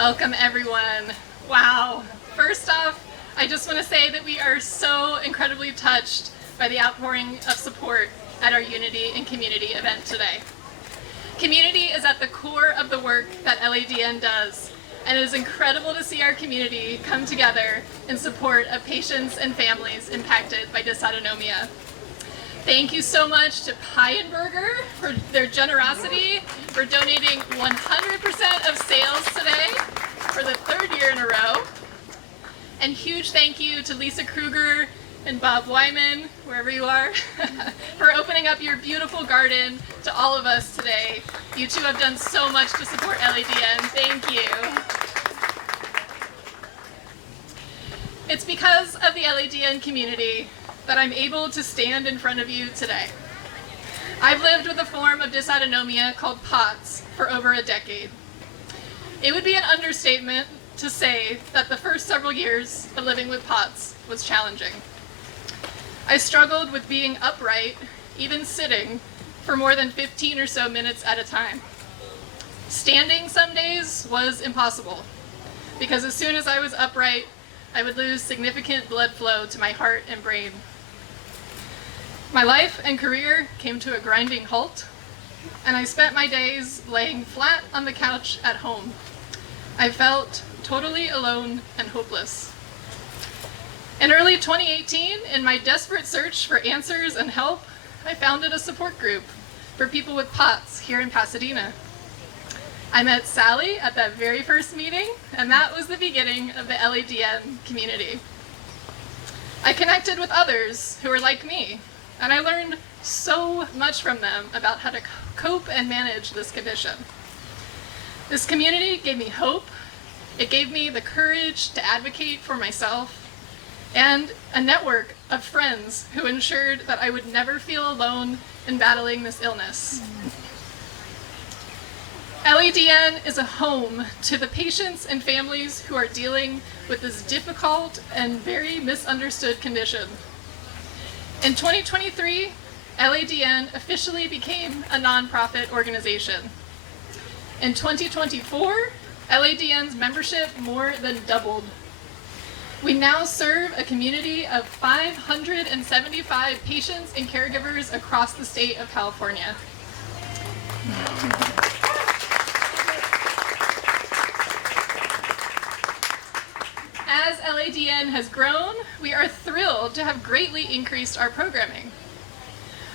Welcome, everyone. Wow. First off, I just want to say that we are so incredibly touched by the outpouring of support at our Unity and Community event today. Community is at the core of the work that LADN does, and it is incredible to see our community come together in support of patients and families impacted by dysautonomia. Thank you so much to Pie and Burger for their generosity, for donating 100% of sales today for the third year in a row. And huge thank you to Lisa Krueger and Wyman, wherever you are, for opening up your beautiful garden to all of us today. You two have done so much to support LADN. Thank you. It's because of the LADN community that I'm able to stand in front of you today. I've lived with a form of dysautonomia called POTS for over a decade. It would be an understatement to say that the first several years of living with POTS was challenging. I struggled with being upright, even sitting, for more than 15 or so minutes at a time. Standing some days was impossible, because as soon as I was upright, I would lose significant blood flow to my heart and brain. My life and career came to a grinding halt, and I spent my days laying flat on the couch at home. I felt totally alone and hopeless. In early 2018, in my desperate search for answers and help, I founded a support group for people with POTS here in Pasadena. I met Sally at that very first meeting, and that was the beginning of the LADN community. I connected with others who were like me, and I learned so much from them about how to cope and manage this condition. This community gave me hope. It gave me the courage to advocate for myself, and a network of friends who ensured that I would never feel alone in battling this illness. LADN is a home to the patients and families who are dealing with this difficult and very misunderstood condition. In 2023, LADN officially became a nonprofit organization. In 2024, LADN's membership more than doubled. We now serve a community of 575 patients and caregivers across the state of California. As LADN has grown, we are thrilled to have greatly increased our programming.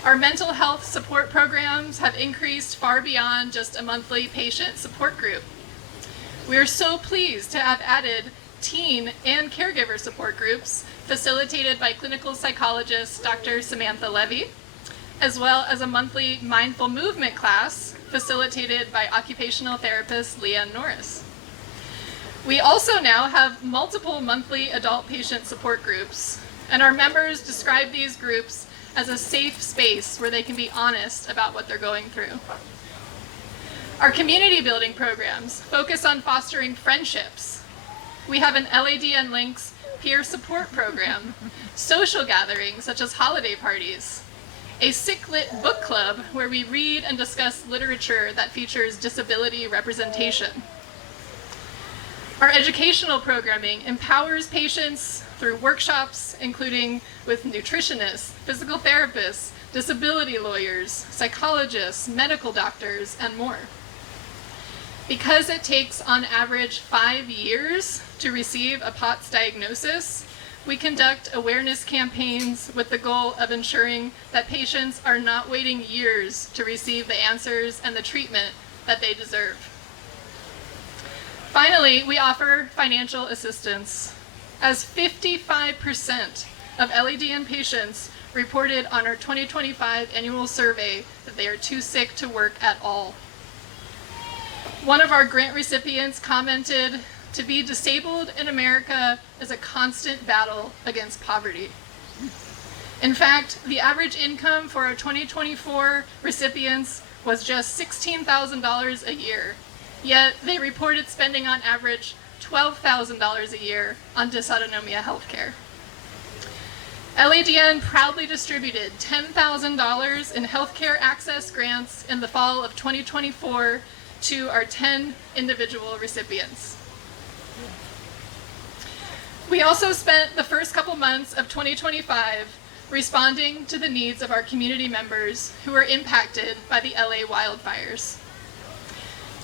Our mental health support programs have increased far beyond just a monthly patient support group. We are so pleased to have added teen and caregiver support groups facilitated by clinical psychologist Dr. Samantha Levy, as well as a monthly mindful movement class facilitated by occupational therapist Leanne Norris. We also now have multiple monthly adult patient support groups, and our members describe these groups as a safe space where they can be honest about what they're going through. Our community building programs focus on fostering friendships. We have an LADN Links peer support program, social gatherings such as holiday parties, a sick-lit book club where we read and discuss literature that features disability representation. Our educational programming empowers patients through workshops, including with nutritionists, physical therapists, disability lawyers, psychologists, medical doctors, and more. Because it takes on average 5 years to receive a POTS diagnosis, we conduct awareness campaigns with the goal of ensuring that patients are not waiting years to receive the answers and the treatment that they deserve. Finally, we offer financial assistance, as 55% of LADN patients reported on our 2025 annual survey that they are too sick to work at all. One of our grant recipients commented, "To be disabled in America is a constant battle against poverty." In fact, the average income for our 2024 recipients was just $16,000 a year. Yet they reported spending on average $12,000 a year on dysautonomia healthcare. LADN proudly distributed $10,000 in healthcare access grants in the fall of 2024 to our 10 individual recipients. We also spent the first couple months of 2025 responding to the needs of our community members who were impacted by the LA wildfires.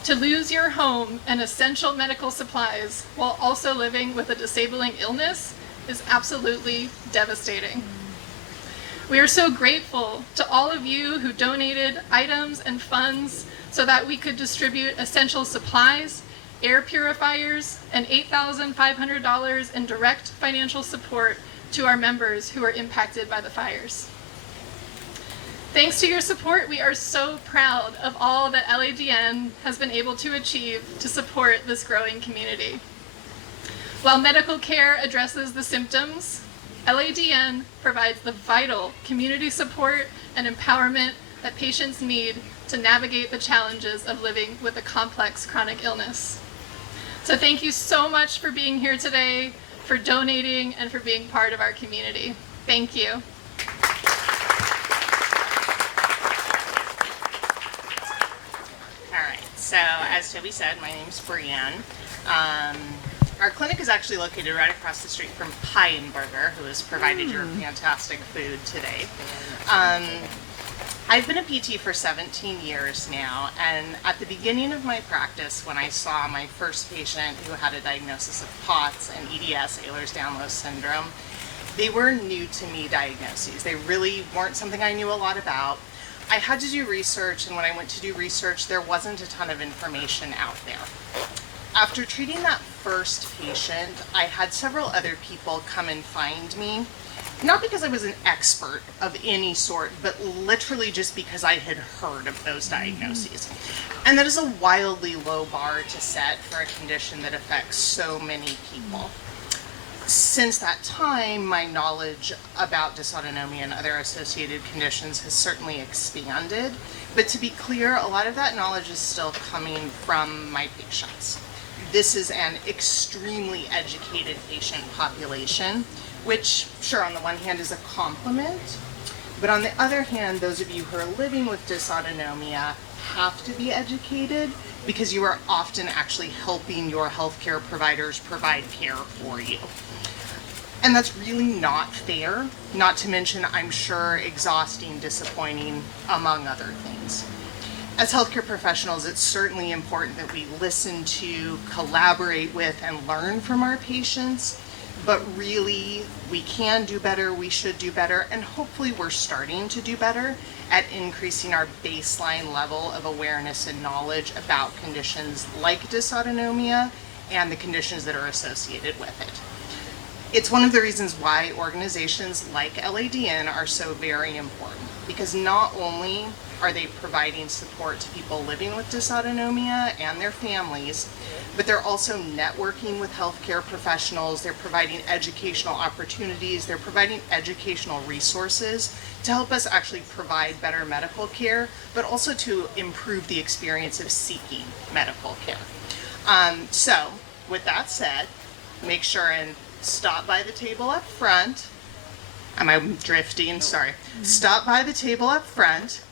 To lose your home and essential medical supplies while also living with a disabling illness is absolutely devastating. We are so grateful to all of you who donated items and funds so that we could distribute essential supplies, air purifiers, and $8,500 in direct financial support to our members who are impacted by the fires. Thanks to your support, we are so proud of all that LADN has been able to achieve to support this growing community. While medical care addresses the symptoms, LADN provides the vital community support and empowerment that patients need to navigate the challenges of living with a complex chronic illness. So thank you so much for being here today, for donating, and for being part of our community. Thank you. All right, so as Toby said, my name's Brianne. Our clinic is actually located right across the street from Pie and Burger, who has provided your fantastic food today. I've been a PT for 17 years now, and at the beginning of my practice, when I saw my first patient who had a diagnosis of POTS and EDS, Ehlers-Danlos syndrome, they were new to me diagnoses. They really weren't something I knew a lot about. I had to do research, and when I went to do research, there wasn't a ton of information out there. After treating that first patient, I had several other people come and find me, not because I was an expert of any sort, but literally just because I had heard of those diagnoses. And that is a wildly low bar to set for a condition that affects so many people. Since that time, my knowledge about dysautonomia and other associated conditions has certainly expanded. But to be clear, a lot of that knowledge is still coming from my patients. This is an extremely educated patient population, which, sure, on the one hand is a compliment, but on the other hand, those of you who are living with dysautonomia have to be educated because you are often actually helping your healthcare providers provide care for you. And that's really not fair, not to mention, I'm sure, exhausting, disappointing, among other things. As healthcare professionals, it's certainly important that we listen to, collaborate with, and learn from our patients, but really, we can do better, we should do better, and hopefully we're starting to do better at increasing our baseline level of awareness and knowledge about conditions like dysautonomia and the conditions that are associated with it. It's one of the reasons why organizations like LADN are so very important, because not only are they providing support to people living with dysautonomia and their families, but they're also networking with healthcare professionals, they're providing educational opportunities, they're providing educational resources to help us actually provide better medical care, but also to improve the experience of seeking medical care. So, with that said, make sure and stop by the table up front. Am I drifting? Sorry. Stop by the table up front,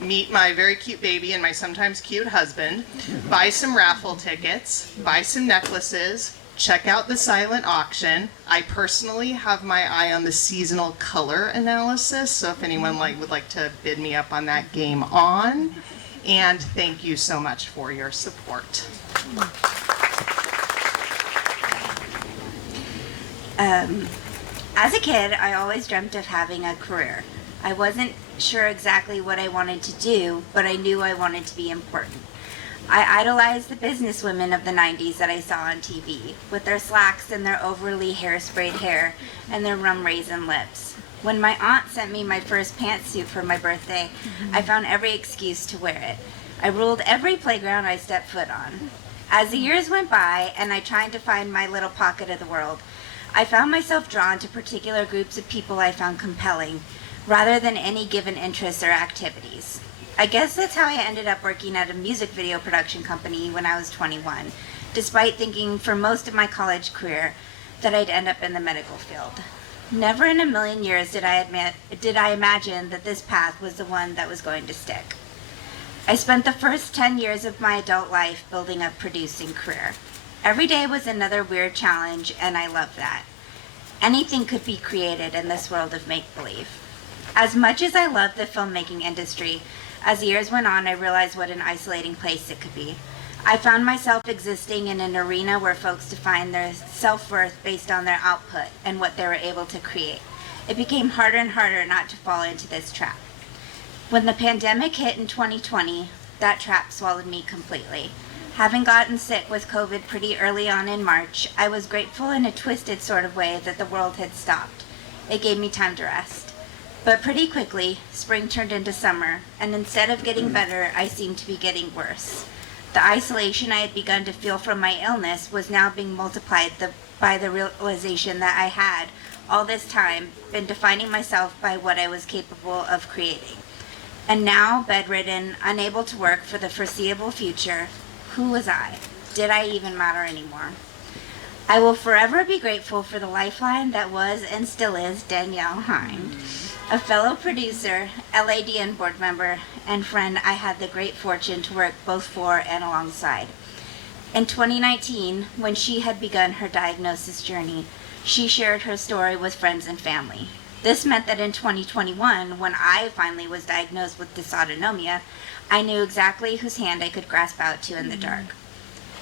meet my very cute baby and my sometimes cute husband, buy some raffle tickets, buy some necklaces, check out the silent auction. I personally have my eye on the seasonal color analysis, so if anyone would like to bid me up on that, game on. And thank you so much for your support. As a kid, I always dreamt of having a career. I wasn't sure exactly what I wanted to do, but I knew I wanted to be important. I idolized the businesswomen of the 90s that I saw on TV, with their slacks and their overly hairsprayed hair and their rum raisin lips. When my aunt sent me my first pantsuit for my birthday, I found every excuse to wear it. I ruled every playground I stepped foot on. As the years went by and I tried to find my little pocket of the world, I found myself drawn to particular groups of people I found compelling, rather than any given interests or activities. I guess that's how I ended up working at a music video production company when I was 21, despite thinking for most of my college career that I'd end up in the medical field. Never in a million years did I imagine that this path was the one that was going to stick. I spent the first 10 years of my adult life building a producing career. Every day was another weird challenge, and I loved that. Anything could be created in this world of make-believe. As much as I love the filmmaking industry, as years went on, I realized what an isolating place it could be. I found myself existing in an arena where folks define their self-worth based on their output and what they were able to create. It became harder and harder not to fall into this trap. When the pandemic hit in 2020, that trap swallowed me completely. Having gotten sick with COVID pretty early on in March, I was grateful in a twisted sort of way that the world had stopped. It gave me time to rest. But pretty quickly, spring turned into summer, and instead of getting better, I seemed to be getting worse. The isolation I had begun to feel from my illness was now being multiplied by the realization that I had, all this time, been defining myself by what I was capable of creating. And now, bedridden, unable to work for the foreseeable future, who was I? Did I even matter anymore? I will forever be grateful for the lifeline that was and still is Danielle Hine, a fellow producer, LADN board member, and friend I had the great fortune to work both for and alongside. In 2019, when she had begun her diagnosis journey, she shared her story with friends and family. This meant that in 2021, when I finally was diagnosed with dysautonomia, I knew exactly whose hand I could grasp out to in the dark.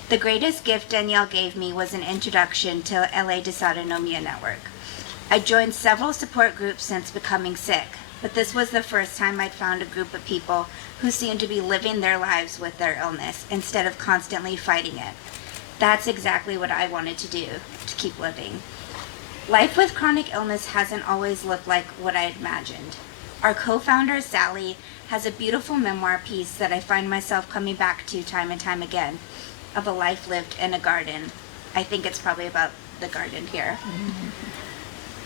The greatest gift Danielle gave me was an introduction to LA Dysautonomia Network. I joined several support groups since becoming sick, but this was the first time I'd found a group of people who seemed to be living their lives with their illness instead of constantly fighting it. That's exactly what I wanted to do, to keep living. Life with chronic illness hasn't always looked like what I imagined. Our co-founder, Sally, has a beautiful memoir piece that I find myself coming back to time and time again, of a life lived in a garden. I think it's probably about the garden here.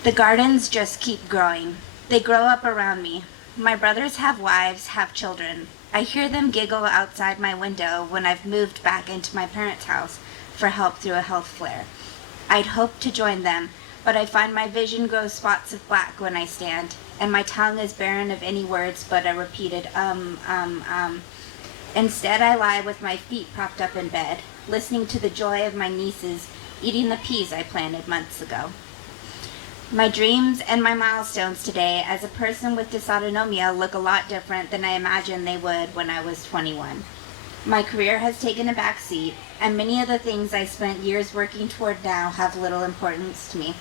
The gardens just keep growing. They grow up around me. My brothers have wives, have children. I hear them giggle outside my window when I've moved back into my parents' house for help through a health flare. I'd hoped to join them, but I find my vision grows spots of black when I stand, and my tongue is barren of any words but a repeated Instead, I lie with my feet propped up in bed, listening to the joy of my nieces eating the peas I planted months ago. My dreams and my milestones today as a person with dysautonomia look a lot different than I imagined they would when I was 21. My career has taken a back seat, and many of the things I spent years working toward now have little importance to me.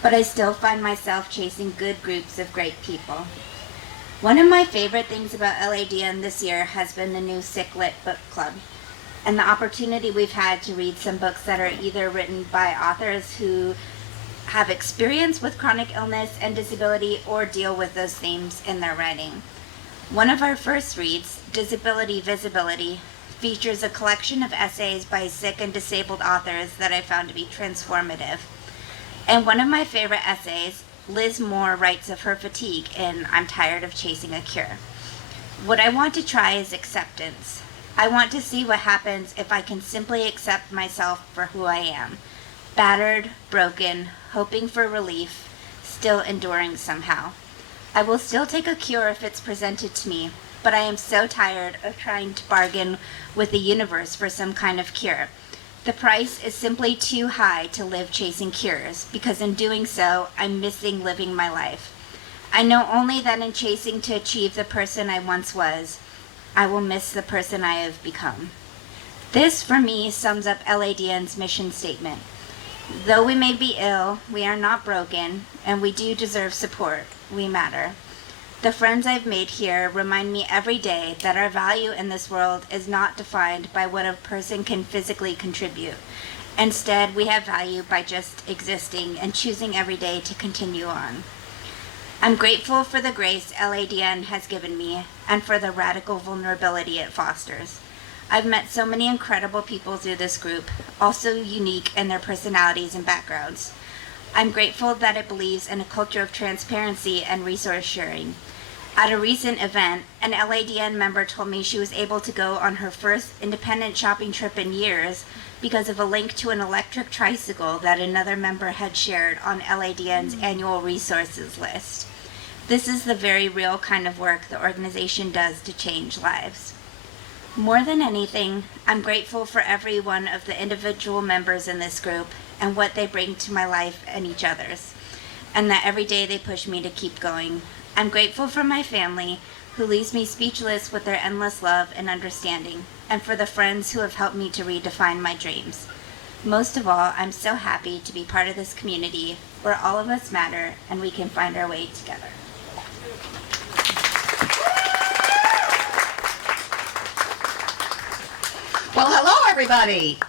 But I still find myself chasing good groups of great people. One of my favorite things about LADN this year has been the new Sick Lit Book Club, and the opportunity we've had to read some books that are either written by authors who have experience with chronic illness and disability or deal with those themes in their writing. One of our first reads, Disability Visibility, features a collection of essays by sick and disabled authors that I found to be transformative. And one of my favorite essays, Liz Moore writes of her fatigue in I'm Tired of Chasing a Cure. What I want to try is acceptance. I want to see what happens if I can simply accept myself for who I am. Battered, broken, hoping for relief, still enduring somehow. I will still take a cure if it's presented to me, but I am so tired of trying to bargain with the universe for some kind of cure. The price is simply too high to live chasing cures, because in doing so, I'm missing living my life. I know only that in chasing to achieve the person I once was, I will miss the person I have become. This, for me, sums up LADN's mission statement. Though we may be ill, we are not broken, and we do deserve support. We matter. The friends I've made here remind me every day that our value in this world is not defined by what a person can physically contribute. Instead, we have value by just existing and choosing every day to continue on. I'm grateful for the grace LADN has given me and for the radical vulnerability it fosters. I've met so many incredible people through this group, also unique in their personalities and backgrounds. I'm grateful that it believes in a culture of transparency and resource sharing. At a recent event, an LADN member told me she was able to go on her first independent shopping trip in years because of a link to an electric tricycle that another member had shared on LADN's annual resources list. This is the very real kind of work the organization does to change lives. More than anything, I'm grateful for every one of the individual members in this group and what they bring to my life and each other's, and that every day they push me to keep going. I'm grateful for my family, who leaves me speechless with their endless love and understanding, and for the friends who have helped me to redefine my dreams. Most of all, I'm so happy to be part of this community where all of us matter and we can find our way together. Well, hello everybody.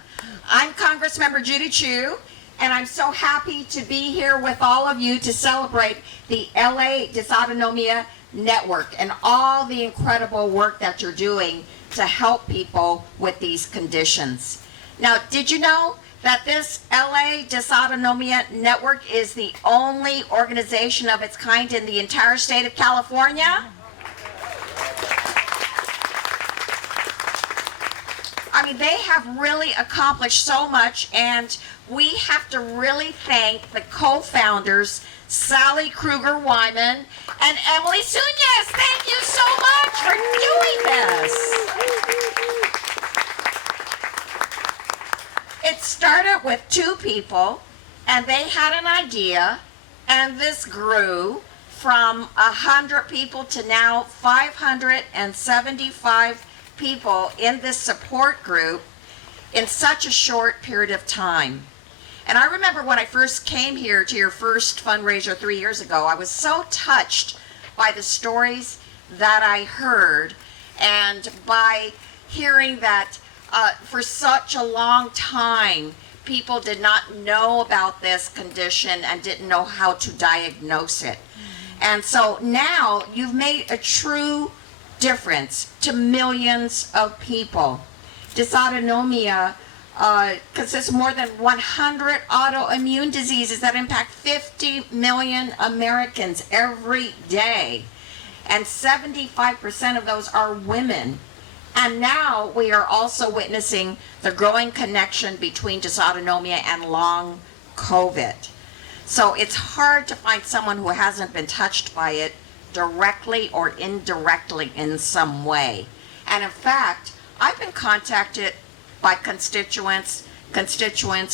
I'm Congressmember Judy Chu, and I'm so happy to be here with all of you to celebrate the LA Dysautonomia Network and all the incredible work that you're doing to help people with these conditions. Now, did you know that this LA Dysautonomia Network is the only organization of its kind in the entire state of California? I mean, they have really accomplished so much, and we have to really thank the co-founders, Sally Krueger-Wyman and Emily Suñez. Thank you so much for doing this. It started with 2 people, and they had an idea, and this grew from 100 people to now 575 people in this support group in such a short period of time. And I remember when I first came here to your first fundraiser 3 years ago, I was so touched by the stories that I heard, and by hearing that for such a long time people did not know about this condition and didn't know how to diagnose it. And so now you've made a true difference to millions of people. Dysautonomia consists of more than 100 autoimmune diseases that impact 50 million Americans every day. And 75% of those are women. And now we are also witnessing the growing connection between dysautonomia and long COVID. So it's hard to find someone who hasn't been touched by it directly or indirectly in some way. And in fact, I've been contacted by constituents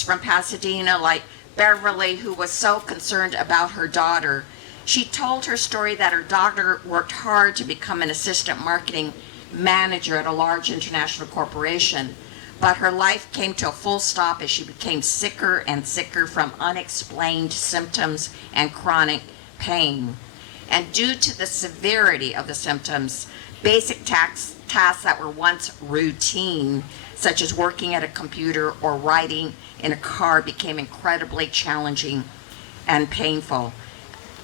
from Pasadena, like Beverly, who was so concerned about her daughter. She told her story that her daughter worked hard to become an assistant marketing manager at a large international corporation, but her life came to a full stop as she became sicker and sicker from unexplained symptoms and chronic pain. And due to the severity of the symptoms, basic tasks that were once routine, such as working at a computer or riding in a car, became incredibly challenging and painful.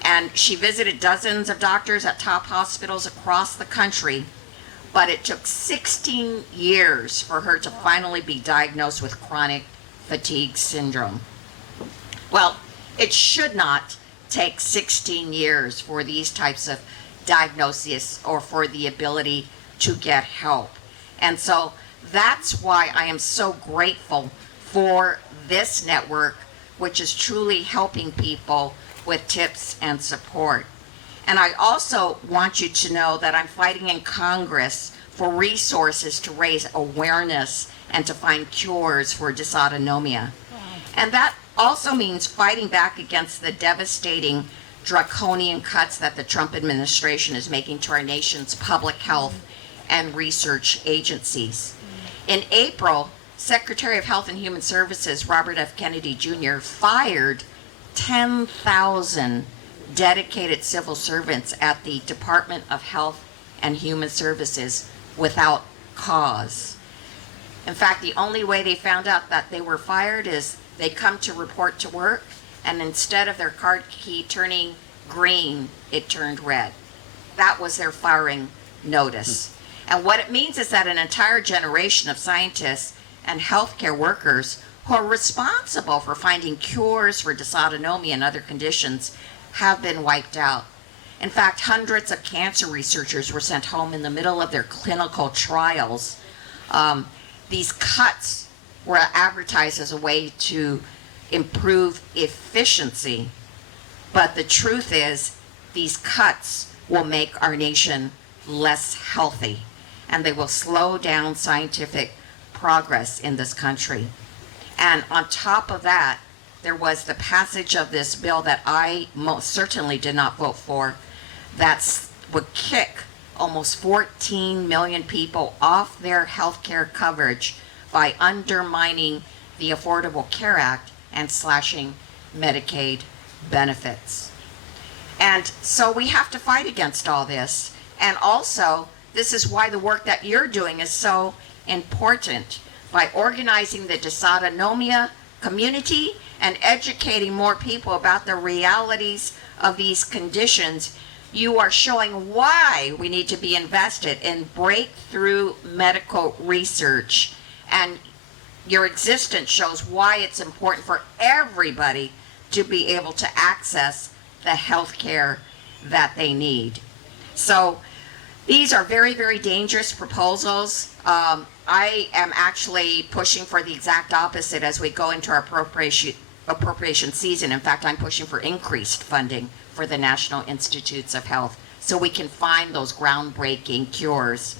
And she visited dozens of doctors at top hospitals across the country, but it took 16 years for her to finally be diagnosed with chronic fatigue syndrome. Well, it should not take 16 years for these types of diagnoses or for the ability to get help. And so that's why I am so grateful for this network, which is truly helping people with tips and support. And I also want you to know that I'm fighting in Congress for resources to raise awareness and to find cures for dysautonomia. And that also means fighting back against the devastating draconian cuts that the Trump administration is making to our nation's public health and research agencies. In April, Secretary of Health and Human Services Robert F. Kennedy Jr. fired 10,000 dedicated civil servants at the Department of Health and Human Services without cause. In fact, the only way they found out that they were fired is they come to report to work, and instead of their card key turning green, it turned red. That was their firing notice. And what it means is that an entire generation of scientists and healthcare workers who are responsible for finding cures for dysautonomia and other conditions have been wiped out. In fact, hundreds of cancer researchers were sent home in the middle of their clinical trials. These cuts were advertised as a way to improve efficiency, but the truth is these cuts will make our nation less healthy, and they will slow down scientific progress in this country. And on top of that, there was the passage of this bill that I most certainly did not vote for, that would kick almost 14 million people off their health care coverage by undermining the Affordable Care Act and slashing Medicaid benefits. And so we have to fight against all this. And also, this is why the work that you're doing is so important, by organizing the dysautonomia community and educating more people about the realities of these conditions. You are showing why we need to be invested in breakthrough medical research, and your existence shows why it's important for everybody to be able to access the health care that they need. So these are very, very dangerous proposals. I am actually pushing for the exact opposite as we go into our appropriation season. In fact, I'm pushing for increased funding for the National Institutes of Health so we can find those groundbreaking cures.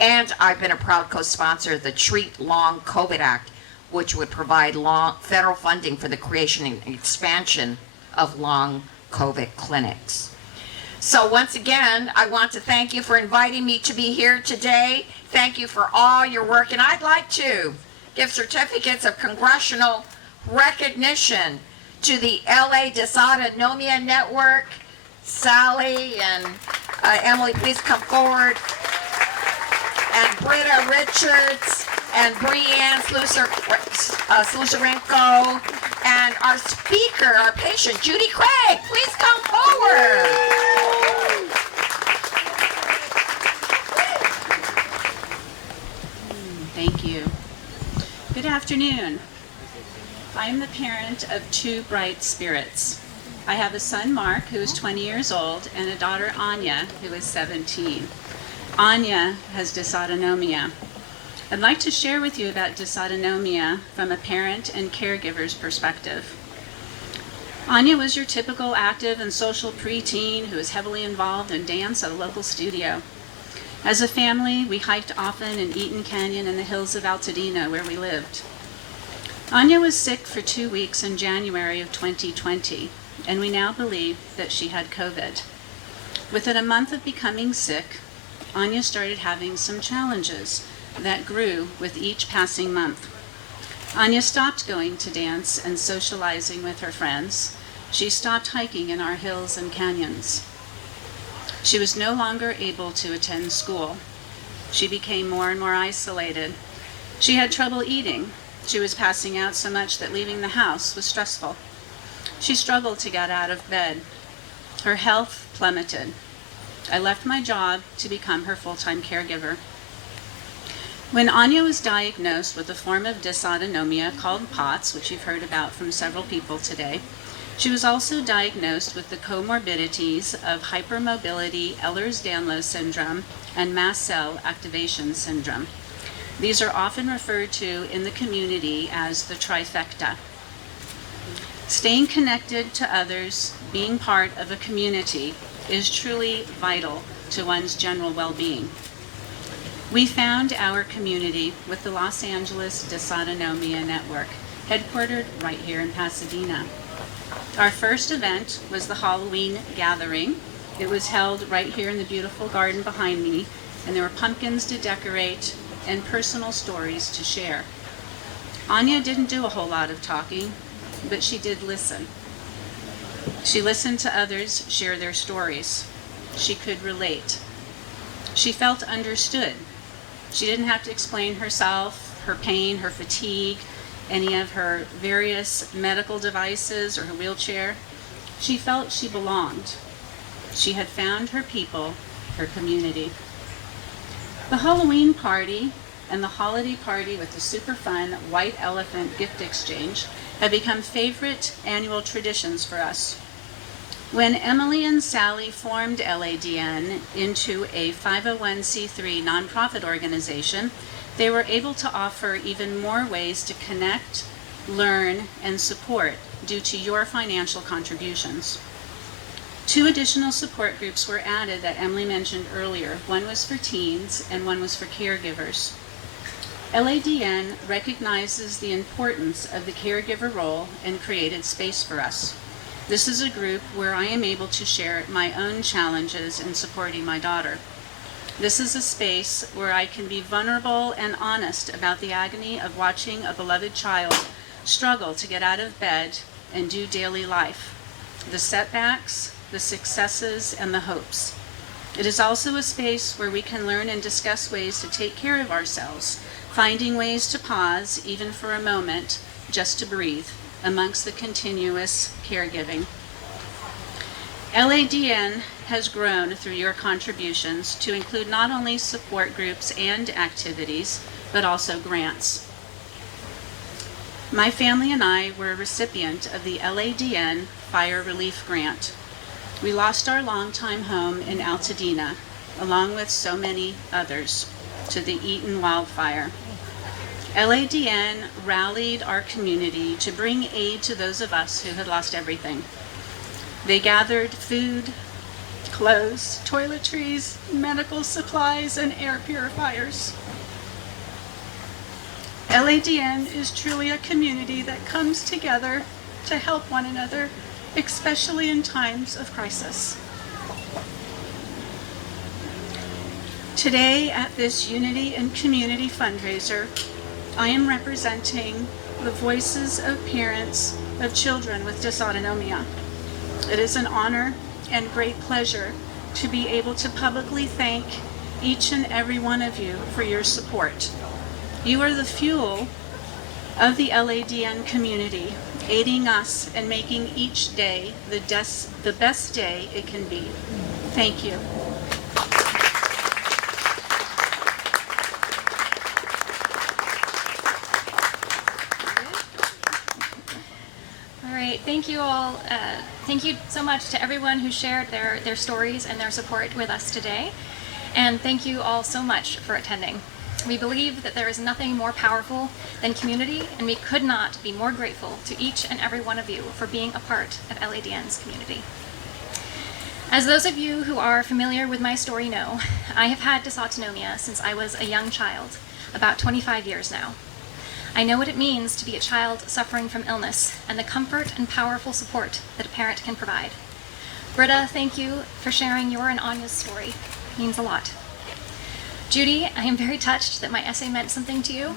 And I've been a proud co-sponsor of the Treat Long COVID Act, which would provide federal funding for the creation and expansion of long COVID clinics. So once again, I want to thank you for inviting me to be here today. Thank you for all your work. And I'd like to give certificates of congressional recognition to the LA Dysautonomia Network. Sally and Emily, please come forward. And Brita, Richardson, and Brianne, Slusarenko, and our speaker, our patient, Judy Craig, please come forward. Thank you. Good afternoon. I am the parent of two bright spirits. I have a son, Mark, who is 20 years old, and a daughter, Anya, who is 17. Anya has dysautonomia. I'd like to share with you about dysautonomia from a parent and caregiver's perspective. Anya was your typical active and social preteen who was heavily involved in dance at a local studio. As a family, we hiked often in Eaton Canyon and the hills of Altadena, where we lived. Anya was sick for 2 weeks in January of 2020, and we now believe that she had COVID. Within a month of becoming sick, Anya started having some challenges that grew with each passing month. Anya stopped going to dance and socializing with her friends. She stopped hiking in our hills and canyons. She was no longer able to attend school. She became more and more isolated. She had trouble eating. She was passing out so much that leaving the house was stressful. She struggled to get out of bed. Her health plummeted. I left my job to become her full-time caregiver. When Anya was diagnosed with a form of dysautonomia called POTS, which you've heard about from several people today, she was also diagnosed with the comorbidities of hypermobility Ehlers-Danlos syndrome and mast cell activation syndrome. These are often referred to in the community as the trifecta. Staying connected to others, being part of a community, is truly vital to one's general well-being. We found our community with the Los Angeles Dysautonomia Network, headquartered right here in Pasadena. Our first event was the Halloween gathering. It was held right here in the beautiful garden behind me, and there were pumpkins to decorate and personal stories to share. Anya didn't do a whole lot of talking, but she did listen. She listened to others share their stories. She could relate. She felt understood. She didn't have to explain herself, her pain, her fatigue, any of her various medical devices or her wheelchair. She felt she belonged. She had found her people, her community. The Halloween party and the holiday party with the super fun white elephant gift exchange have become favorite annual traditions for us. When Emily and Sally formed LADN into a 501c3 nonprofit organization, they were able to offer even more ways to connect, learn, and support due to your financial contributions. 2 additional support groups were added that Emily mentioned earlier. One was for teens and one was for caregivers. LADN recognizes the importance of the caregiver role and created space for us. This is a group where I am able to share my own challenges in supporting my daughter. This is a space where I can be vulnerable and honest about the agony of watching a beloved child struggle to get out of bed and do daily life, the setbacks, the successes, and the hopes. It is also a space where we can learn and discuss ways to take care of ourselves, finding ways to pause, even for a moment, just to breathe, amongst the continuous caregiving. LADN has grown through your contributions to include not only support groups and activities, but also grants. My family and I were a recipient of the LADN Fire Relief Grant. We lost our longtime home in Altadena, along with so many others, to the Eaton wildfire. LADN rallied our community to bring aid to those of us who had lost everything. They gathered food, clothes, toiletries, medical supplies, and air purifiers. LADN is truly a community that comes together to help one another, especially in times of crisis. Today at this Unity and Community fundraiser, I am representing the voices of parents of children with dysautonomia. It is an honor and great pleasure to be able to publicly thank each and every one of you for your support. You are the fuel of the LADN community, aiding us in making each day the best day it can be. Thank you. All right, thank you all. Thank you so much to everyone who shared their stories and their support with us today. And thank you all so much for attending. We believe that there is nothing more powerful than community, and we could not be more grateful to each and every one of you for being a part of LADN's community. As those of you who are familiar with my story know, I have had dysautonomia since I was a young child, about 25 years now. I know what it means to be a child suffering from illness and the comfort and powerful support that a parent can provide. Brita, thank you for sharing your and Anya's story. It means a lot. Judy, I am very touched that my essay meant something to you,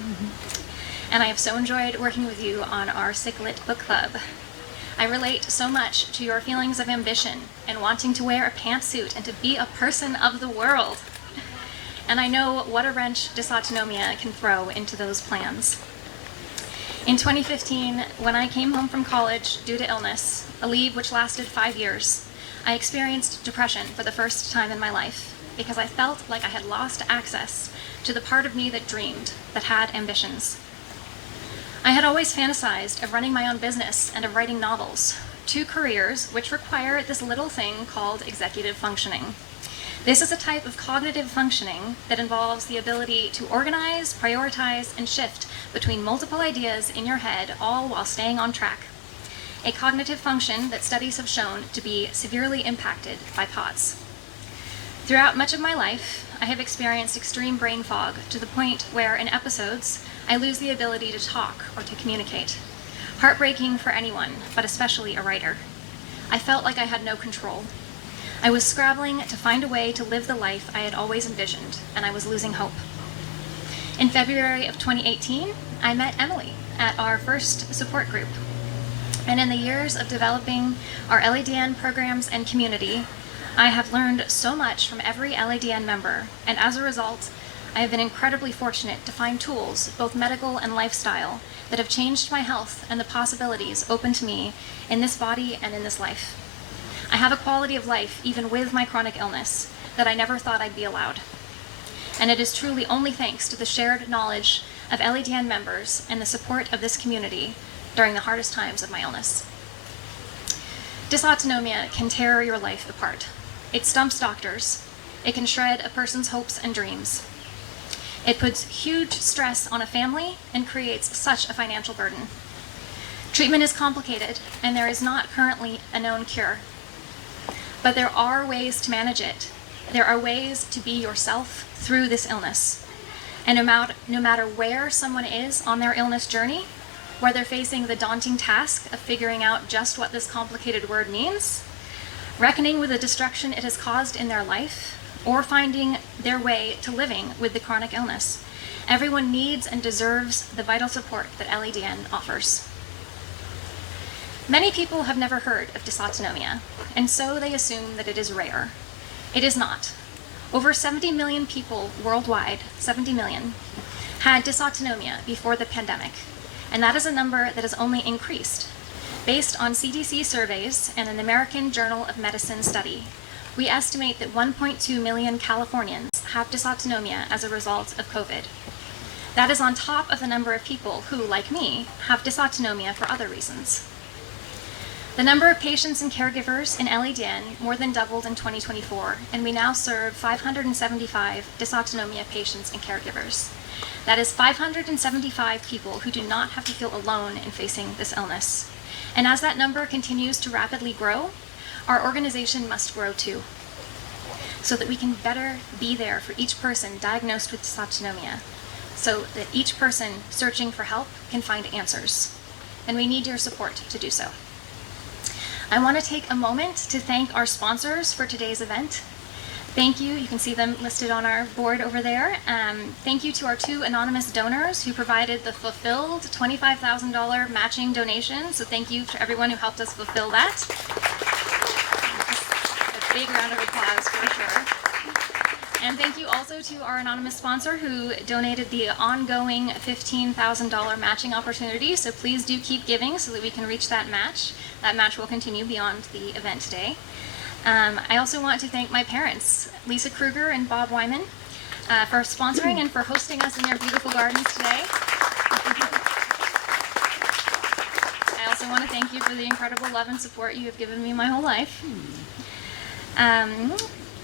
and I have so enjoyed working with you on our Sicklit book club. I relate so much to your feelings of ambition and wanting to wear a pantsuit and to be a person of the world. And I know what a wrench dysautonomia can throw into those plans. In 2015, when I came home from college due to illness, a leave which lasted 5 years, I experienced depression for the first time in my life because I felt like I had lost access to the part of me that dreamed, that had ambitions. I had always fantasized of running my own business and of writing novels, two careers which require this little thing called executive functioning. This is a type of cognitive functioning that involves the ability to organize, prioritize, and shift between multiple ideas in your head, all while staying on track. A cognitive function that studies have shown to be severely impacted by POTS. Throughout much of my life, I have experienced extreme brain fog to the point where in episodes, I lose the ability to talk or to communicate. Heartbreaking for anyone, but especially a writer. I felt like I had no control. I was scrabbling to find a way to live the life I had always envisioned, and I was losing hope. In February of 2018, I met Emily at our first support group. And in the years of developing our LADN programs and community, I have learned so much from every LADN member, and as a result, I have been incredibly fortunate to find tools, both medical and lifestyle, that have changed my health and the possibilities open to me in this body and in this life. I have a quality of life, even with my chronic illness, that I never thought I'd be allowed. And it is truly only thanks to the shared knowledge of LADN members and the support of this community during the hardest times of my illness. Dysautonomia can tear your life apart. It stumps doctors. It can shred a person's hopes and dreams. It puts huge stress on a family and creates such a financial burden. Treatment is complicated, and there is not currently a known cure. But there are ways to manage it. There are ways to be yourself through this illness. And no matter where someone is on their illness journey, where they're facing the daunting task of figuring out just what this complicated word means, reckoning with the destruction it has caused in their life, or finding their way to living with the chronic illness, everyone needs and deserves the vital support that LADN offers. Many people have never heard of dysautonomia, and so they assume that it is rare. It is not. Over 70 million people worldwide, 70 million, had dysautonomia before the pandemic, and that is a number that has only increased. Based on CDC surveys and an American Journal of Medicine study, we estimate that 1.2 million Californians have dysautonomia as a result of COVID. That is on top of the number of people who, like me, have dysautonomia for other reasons. The number of patients and caregivers in LADN more than doubled in 2024, and we now serve 575 dysautonomia patients and caregivers. That is 575 people who do not have to feel alone in facing this illness. And as that number continues to rapidly grow, our organization must grow too, so that we can better be there for each person diagnosed with dysautonomia, so that each person searching for help can find answers. And we need your support to do so. I want to take a moment to thank our sponsors for today's event. Thank you. You can see them listed on our board over there. Thank you to our 2 anonymous donors who provided the fulfilled $25,000 matching donation. So thank you to everyone who helped us fulfill that. A big round of applause for sure. And thank you also to our anonymous sponsor who donated the ongoing $15,000 matching opportunity. So please do keep giving so that we can reach that match. That match will continue beyond the event today. I also want to thank my parents, Lisa Krueger and Bob Wyman, for sponsoring and for hosting us in their beautiful gardens today. I also want to thank you for the incredible love and support you have given me my whole life.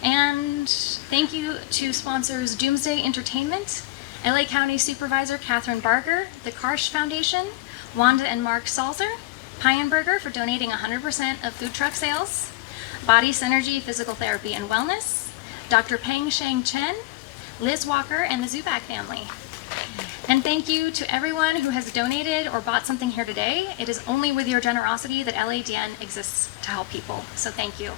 And thank you to sponsors Doomsday Entertainment, LA County Supervisor Catherine Barger, the Karsh Foundation, Wanda and Mark Salzer, Pyenberger for donating 100% of food truck sales, Body Synergy Physical Therapy and Wellness, Dr. Peng Sheng Chen, Liz Walker, and the Zubak family. And thank you to everyone who has donated or bought something here today. It is only with your generosity that LADN exists to help people, so thank you.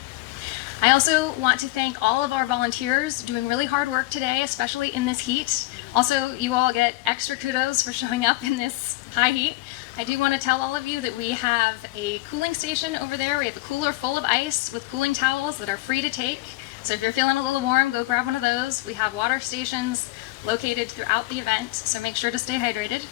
I also want to thank all of our volunteers doing really hard work today, especially in this heat. Also, you all get extra kudos for showing up in this high heat. I do want to tell all of you that we have a cooling station over there. We have a cooler full of ice with cooling towels that are free to take. So if you're feeling a little warm, go grab one of those. We have water stations located throughout the event, so make sure to stay hydrated.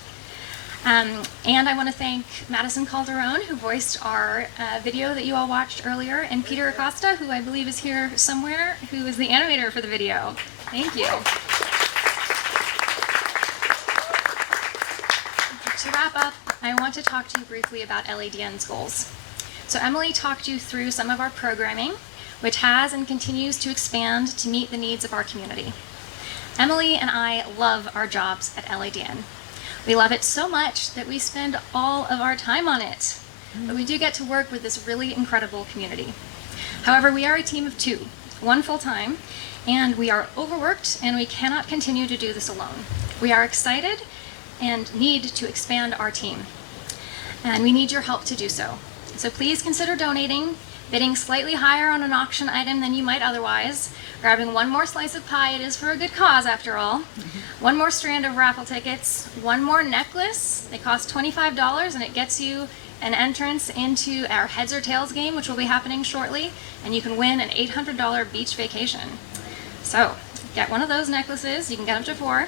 And I want to thank Madison Calderon, who voiced our video that you all watched earlier, and Peter Acosta, who I believe is here somewhere, who is the animator for the video. Thank you. To wrap up, I want to talk to you briefly about LADN's goals. So Emily talked you through some of our programming, which has and continues to expand to meet the needs of our community. Emily and I love our jobs at LADN. We love it so much that we spend all of our time on it. But we do get to work with this really incredible community. However, we are a team of 2, 1 full-time, and we are overworked and we cannot continue to do this alone. We are excited and need to expand our team. And we need your help to do so. So please consider donating, bidding slightly higher on an auction item than you might otherwise, grabbing one more slice of pie, it is for a good cause after all, one more strand of raffle tickets, one more necklace, they cost $25 and it gets you an entrance into our Heads or Tails game, which will be happening shortly, and you can win an $800 beach vacation. So get one of those necklaces, you can get up to 4,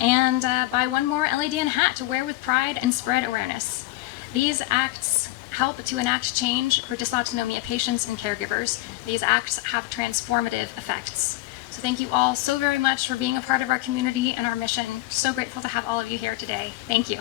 and buy one more LADN hat to wear with pride and spread awareness. These acts help to enact change for dysautonomia patients and caregivers. These acts have transformative effects. So thank you all so very much for being a part of our community and our mission. So grateful to have all of you here today. Thank you.